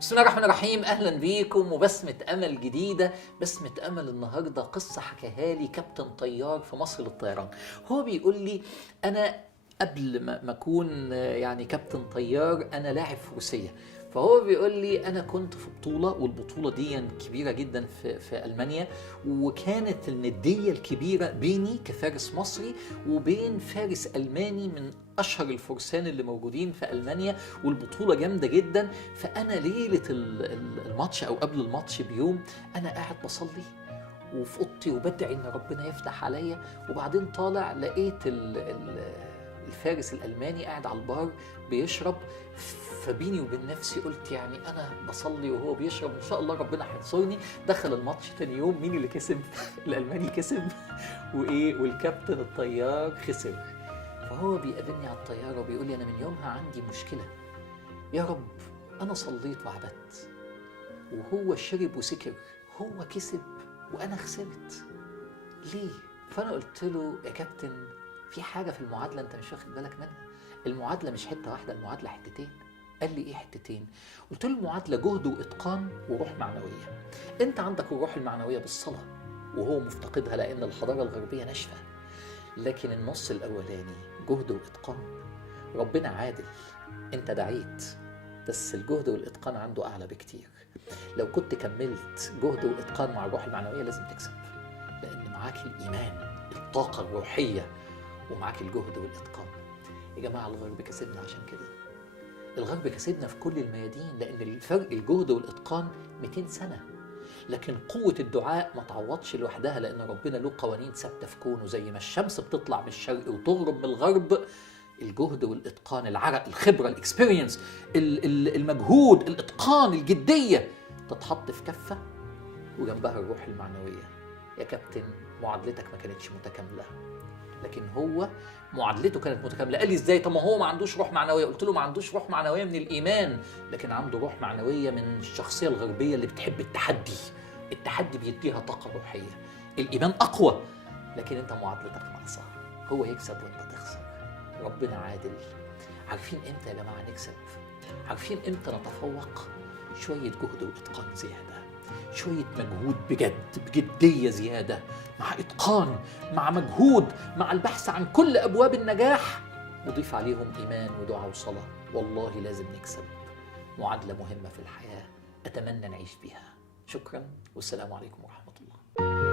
بسم الله الرحمن الرحيم. اهلا بيكم وبسمة امل جديدة. بسمة امل النهاردة قصة حكاها لي كابتن طيار في مصر للطيران. هو بيقول لي انا قبل ما اكون يعني كابتن طيار انا لاعب فروسية. فهو بيقول لي انا كنت في بطولة، والبطولة دي كبيرة جدا في المانيا، وكانت الندية الكبيرة بيني كفارس مصري وبين فارس الماني من اشهر الفرسان اللي موجودين في المانيا، والبطوله جامده جدا. فانا ليله الماتش او قبل الماتش بيوم انا قاعد بصلي وفي اوضتي وبدعي ان ربنا يفتح عليا، وبعدين طالع لقيت الفارس الالماني قاعد على البار بيشرب. فبيني وبين نفسي قلت يعني انا بصلي وهو بيشرب، ان شاء الله ربنا هينصرني. دخل الماتش تاني يوم، مين اللي كسب؟ الالماني كسب والكابتن الطيار خسر. فهو بيقابلني على الطيارة وبيقول لي أنا من يومها عندي مشكلة يا رب. أنا صليت وعبدت وهو شرب وسكر، هو كسب وأنا خسرت، ليه؟ فأنا قلت له يا كابتن في حاجة في المعادلة أنت مش واخد بالك منها. المعادلة مش حتة واحدة، المعادلة حتتين. قال لي إيه حتتين؟ قلت له المعادلة جهد وإتقان وروح معنوية. أنت عندك الروح المعنوية بالصلاة وهو مفتقدها لأن الحضارة الغربية ناشفة، لكن النص الأولاني جهد وإتقان. ربنا عادل، أنت دعيت بس الجهد والإتقان عنده أعلى بكتير. لو كنت كملت جهد وإتقان مع الروح المعنوية لازم تكسب، لأن معاك الإيمان الطاقة الروحية ومعاك الجهد والإتقان. يا جماعة الغرب كسبنا عشان كده. الغرب كسبنا في كل الميادين، لأن الفرق الجهد والإتقان 200 سنة. لكن قوة الدعاء ما تعوضش لوحدها، لأن ربنا له قوانين ثابتة في كونه. زي ما الشمس بتطلع من الشرق وتغرب من الغرب، الجهد والإتقان، العرق، الخبرة، الإكسبيرينس، المجهود، الإتقان، الجدية تتحط في كفة وجنبها الروح المعنوية. يا كابتن معادلتك ما كانتش متكاملة، لكن هو معادلته كانت متكامله. قال لي ازاي؟ طب ما هو ما عندوش روح معنويه. قلت له ما عندوش روح معنويه من الايمان، لكن عنده روح معنويه من الشخصيه الغربيه اللي بتحب التحدي. التحدي بيديها طاقه روحيه. الايمان اقوى، لكن انت معادلتك ناقصه. هو يكسب وانت تخسر. ربنا عادل. عارفين امتى يا جماعه نكسب؟ عارفين امتى نتفوق؟ شويه جهد واتقان زياده، شوية مجهود بجدية زيادة، مع إتقان، مع مجهود، مع البحث عن كل أبواب النجاح، وضيف عليهم إيمان ودعاء وصلاة. والله لازم نكسب. معادلة مهمة في الحياة، أتمنى نعيش بها. شكرا والسلام عليكم ورحمة الله.